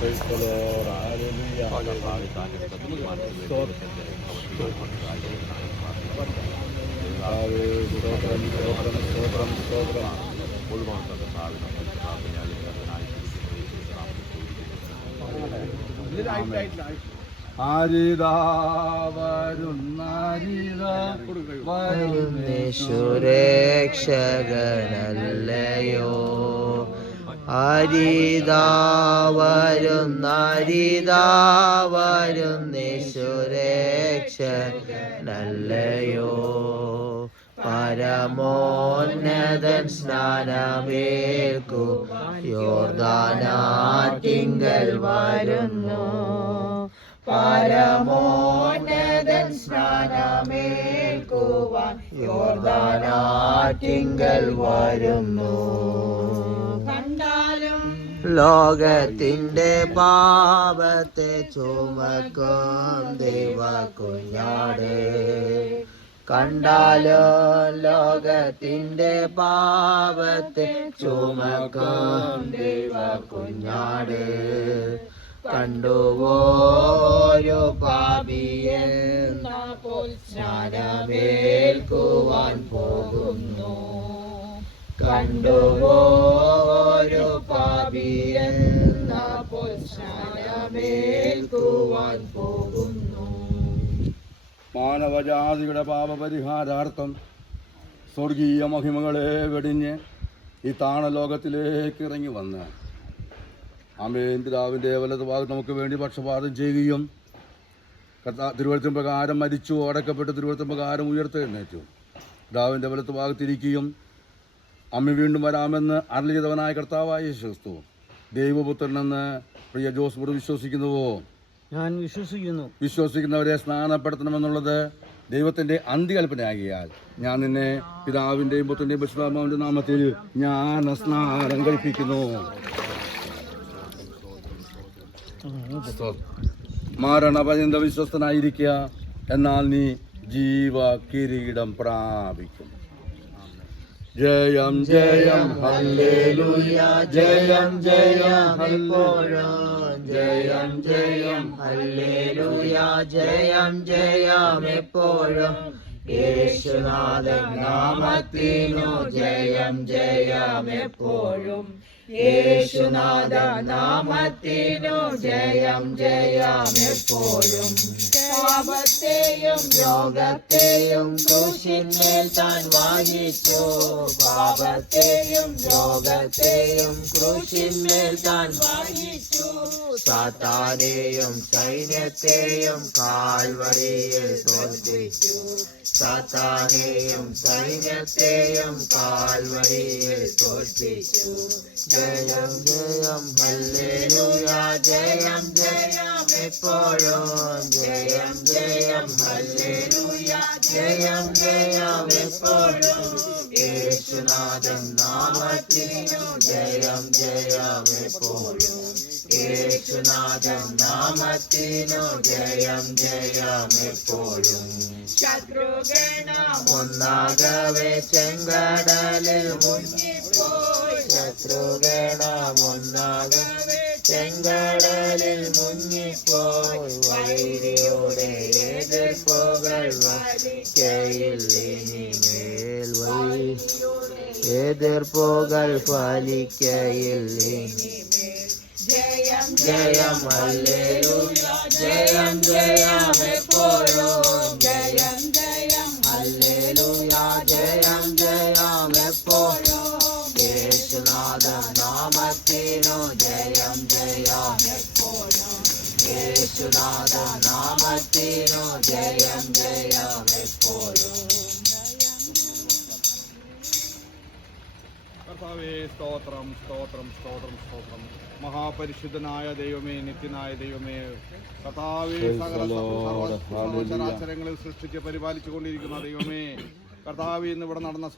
Praise the Lord. Hallelujah. സ്തോത്രം സ്തോത്രം സ്തോത്രം സ്തോത്രം. സുരക്ഷകനല്ലയോ സുരക്ഷനല്ലയോ പരമോന്നതൻ സ്നാനമേൽക്കു യോർദാനാറ്റിങ്കൽ വരുന്നു പരമോന്നതൻ സ്നാനമേൽക്കുവാൻ യോർദാനാറ്റിങ്കൽ വരുന്നു കണ്ടാലും ലോകത്തിന്റെ പാപത്തെ ചുമക്കും ദൈവ കുഞ്ഞാട് കണ്ടാലോ ലോകത്തിന്റെ പാപത്തെ ചുമക്കും ദൈവ കുഞ്ഞാട് കണ്ടുപോയോ പാപിയെന്നപ്പോൾ സ്നാനമേൽക്കുവാൻ പോകുന്നു കണ്ടുപോയോ പാപിയെന്നപ്പോൾ സ്നാനമേൽക്കുവാൻ പോകുന്നു. മാനവജാതിയുടെ പാപപരിഹാരാർത്ഥം സ്വർഗീയ മഹിമകളെ വെടിഞ്ഞ് ഈ താണലോകത്തിലേക്ക് ഇറങ്ങി വന്ന് ആമേൻ പിതാവിൻ്റെ വലത് ഭാഗത്ത് നമുക്ക് വേണ്ടി പക്ഷപാതം ചെയ്യുകയും തിരുവഴുത്തിൻ പ്രകാരം മരിച്ചു അടക്കപ്പെട്ട് തിരുവഴുത്തിൻ പ്രകാരം ഉയർത്തെഴുന്നേറ്റു പിതാവിൻ്റെ വലത്ത് ഭാഗത്തിരിക്കുകയും അമ്മ വീണ്ടും വരാമെന്ന് അരുളി ചെയ്തവനായ കർത്താവായ യേശുക്രിസ്തു ദൈവപുത്രനെന്ന് പ്രിയ ജോസ് ബ്രദർ വിശ്വസിക്കുന്നുവോ? ഞാൻ വിശ്വസിക്കുന്നു. വിശ്വസിക്കുന്നവരെ സ്നാനപ്പെടുത്തണമെന്നുള്ളത് ദൈവത്തിൻ്റെ അന്ത്യകൽപ്പനയാകിയാൽ ഞാൻ നിന്നെ പിതാവിൻ്റെയും പുത്രൻ്റെയും പരിശുദ്ധാത്മാവിൻ്റെ നാമത്തിൽ ഞാൻ സ്നാനം കഴിപ്പിക്കുന്നു. മരണപര്യന്ത വിശ്വസ്തനായിരിക്കുക, എന്നാൽ നീ ജീവ കിരീടം പ്രാപിക്കും. ജയം ജയം ഹല്ലേലൂയ, ജയം ജയം എപ്പോഴും, ജയം ജയം ഹല്ലേലൂയ, ജയം ജയം എപ്പോഴും, യേശുനാഥൻ നാമത്തിനു ജയം ജയം എപ്പോഴും, യേശുനാഥ നാമത്തിനു ജയം ജയം എപ്പോഴും. പാപത്തെയും രോഗത്തെയും ക്രൂശിന്മേൽ താൻ വഹിച്ചു, പാപത്തെയും രോഗത്തെയും ക്രൂശിന്മേൽ താൻ വഹിച്ചു, സാത്താനെയും സൈന്യത്തെയും കാൽവരിയിൽ തോൽപ്പിച്ചു, സാത്താനെയും സൈന്യത്തെയും കാൽവരിയിൽ തോൽപ്പിച്ചു. ജയം ജയം ഹല്ലേലൂയ, ജയം ജയം എപ്പോഴും, ജയം ജയം ഹല്ലേലൂയ, ജയം ജയം എപ്പോഴും, യേശുനാഥൻ നാമത്തിനു ജയം ജയം എപ്പോഴും, യേശുനാഥൻ നാമത്തിനു ജയം ജയം എപ്പോഴും. ശത്രുഗണം ഒന്നാകവേ ചെങ്കടലിൽ മുങ്ങിപ്പോയി, ശത്രുഗണം ഒന്നാകവേ ചെങ്കടലിൽ മുങ്ങിപ്പോയി, വൈരിയുടെ എതിർപ്പുകൾ ഫലിക്കയില്ലിനിമേൽ, എതിർപ്പുകൾ ഫലിക്കയില്ലിനിമേൽ. ജയം ജയം ഹല്ലേലൂയ, ജയം ജയം എപ്പോഴും, ജയം ജയം ഹല്ലേലൂയ, ജയം ജയം എപ്പോഴും, യേശുനാഥൻ നാമത്തിനു ജയം ജയം എപ്പോഴും, യേശുനാഥൻ നാമത്തിനു ജയം ജയം എപ്പോഴും. കർത്താവേ, സ്തോത്രം സ്തോത്രം സ്തോത്രം സ്തോത്രം. മഹാപരിശുദ്ധനായ ദൈവമേ, നിത്യനായ ദൈവമേ, കർത്താവേ, സകല ചരാചരങ്ങളിൽ സൃഷ്ടിച്ച് പരിപാലിച്ചു കൊണ്ടിരിക്കുന്ന ദൈവമേ, കർത്താവേ, ഇന്ന് ഇവിടെ നടന്ന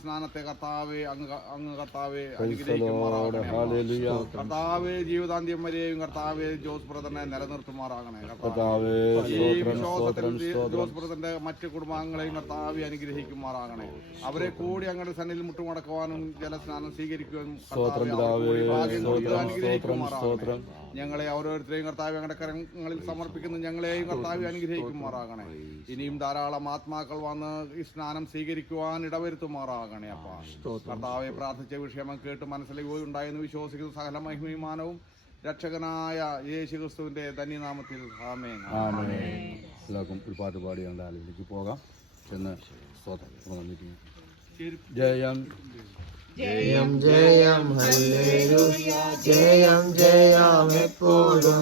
സ്നാനത്തെ കർത്താവേ അങ്ങ് കർത്താവേ അനുഗ്രഹിക്കുമാറാകണേ. കർത്താവേ, ജീവിതാന്ത്യം വരെയും കർത്താവേ ജോസ് ബ്രദറിനെ നിലനിർത്തുമാറാകണേ. കർത്താവേ, ഈ വിശ്വാസത്തിൽ ജോസ് ബ്രദറിന്റെ മറ്റു കുടുംബാംഗങ്ങളെയും കർത്താവേ അനുഗ്രഹിക്കുമാറാകണേ. അവരെ കൂടി അങ്ങയുടെ സന്നിധിയിൽ മുട്ടുമടക്കുവാനും ജലസ്നാനം സ്വീകരിക്കുവാനും അനുഗ്രഹിക്കുമാറാകണേ. ഞങ്ങളെ ഓരോരുത്തരെയും കർത്താവ് ഞങ്ങളുടെ കരങ്ങളിൽ സമർപ്പിക്കുന്നു. ഞങ്ങളെയും കർത്താവ് അനുഗ്രഹിക്കുമാറാകണേ. ഇനിയും ധാരാളം ആത്മാക്കൾ വന്ന് ഈ സ്നാനം സ്വീകരിക്കുവാൻ ഇടവരുത്തുമാറാകണേ. അപ്പാ കർത്താവെ പ്രാർത്ഥിച്ച വിഷയം കേട്ട് മനസ്സിലേക്ക് ഉണ്ടായെന്ന് വിശ്വസിക്കുന്ന സകല മഹിമമാനവും രക്ഷകനായ യേശു ക്രിസ്തുവിന്റെ ധന്യനാമത്തിൽ ആമേൻ. എല്ലാവർക്കും ഒരു പാട്ട് പാടിയാണ്ട് ആലയിലേക്ക് പോകാം. ചെന്ന് ജയം ജയം ജയം ഹല്ലേലൂയ ജയം ജയം എപ്പോഴും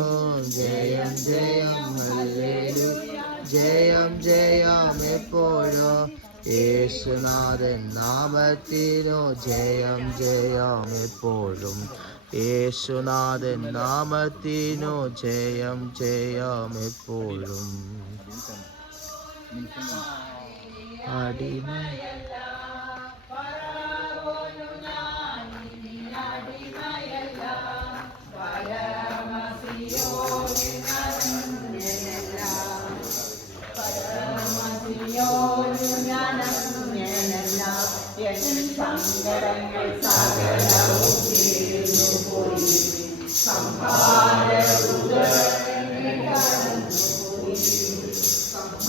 ജയം ജയം ഹല്ലേലൂയ ജയം ജയം എപ്പോഴും യേശുനാഥൻ നാമത്തിനു ജയം ജയം എപ്പോഴും യേശുനാഥൻ നാമത്തിനു ജയം ജയം എപ്പോഴും അടിമ സങ്കടങ്ങൾ സകലവും തീർന്നു പോയി